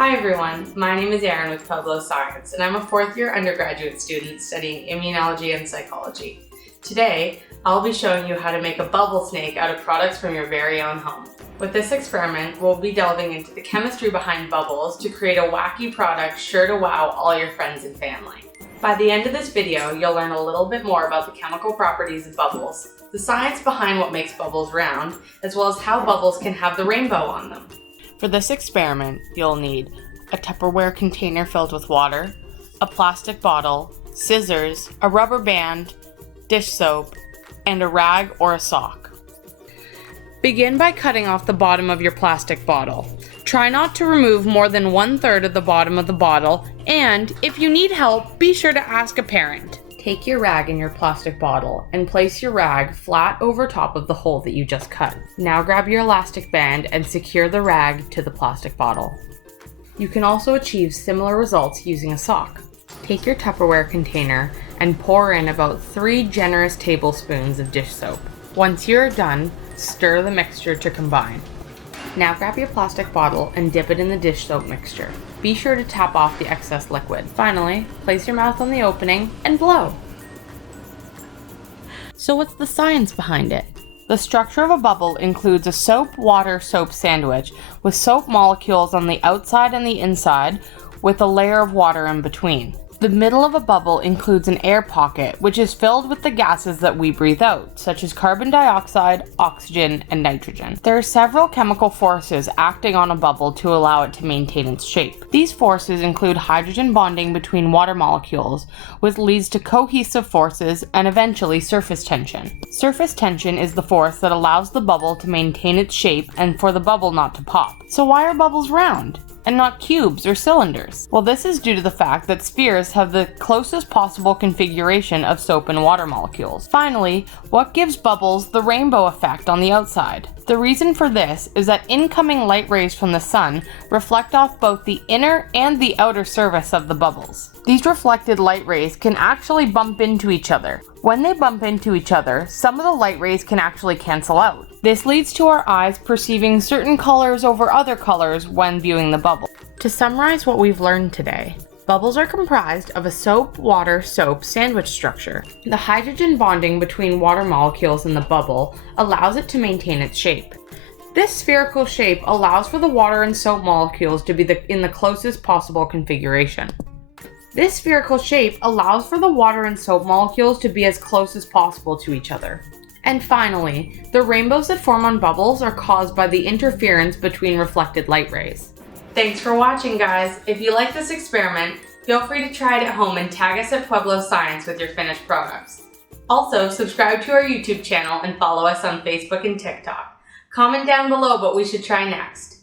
Hi everyone, my name is Eryn with Pueblo Science, and I'm a fourth-year undergraduate student studying immunology and psychology. Today, I'll be showing you how to make a bubble snake out of products from your very own home. With this experiment, we'll be delving into the chemistry behind bubbles to create a wacky product sure to wow all your friends and family. By the end of this video, you'll learn a little bit more about the chemical properties of bubbles, the science behind what makes bubbles round, as well as how bubbles can have the rainbow on them. For this experiment, you'll need a Tupperware container filled with water, a plastic bottle, scissors, a rubber band, dish soap, and a rag or a sock. Begin by cutting off the bottom of your plastic bottle. Try not to remove more than 1/3 of the bottom of the bottle, and if you need help, be sure to ask a parent. Take your rag in your plastic bottle and place your rag flat over top of the hole that you just cut. Now grab your elastic band and secure the rag to the plastic bottle. You can also achieve similar results using a sock. Take your Tupperware container and pour in about 3 generous tablespoons of dish soap. Once you're done, stir the mixture to combine. Now grab your plastic bottle and dip it in the dish soap mixture. Be sure to tap off the excess liquid. Finally, place your mouth on the opening and blow. So what's the science behind it? The structure of a bubble includes a soap-water-soap sandwich with soap molecules on the outside and the inside with a layer of water in between. The middle of a bubble includes an air pocket, which is filled with the gases that we breathe out, such as carbon dioxide, oxygen, and nitrogen. There are several chemical forces acting on a bubble to allow it to maintain its shape. These forces include hydrogen bonding between water molecules, which leads to cohesive forces and eventually surface tension. Surface tension is the force that allows the bubble to maintain its shape and for the bubble not to pop. So why are bubbles round and not cubes or cylinders? Well, this is due to the fact that spheres have the closest possible configuration of soap and water molecules. Finally, what gives bubbles the rainbow effect on the outside? The reason for this is that incoming light rays from the sun reflect off both the inner and the outer surface of the bubbles. These reflected light rays can actually bump into each other. When they bump into each other, some of the light rays can actually cancel out. This leads to our eyes perceiving certain colors over other colors when viewing the bubble. To summarize what we've learned today, bubbles are comprised of a soap-water-soap sandwich structure. The hydrogen bonding between water molecules in the bubble allows it to maintain its shape. This spherical shape allows for the water and soap molecules to be in the closest possible configuration. This spherical shape allows for the water and soap molecules to be as close as possible to each other. And finally, the rainbows that form on bubbles are caused by the interference between reflected light rays. Thanks for watching, guys. If you like this experiment, feel free to try it at home and tag us at Pueblo Science with your finished products. Also, subscribe to our YouTube channel and follow us on Facebook and TikTok. Comment down below what we should try next.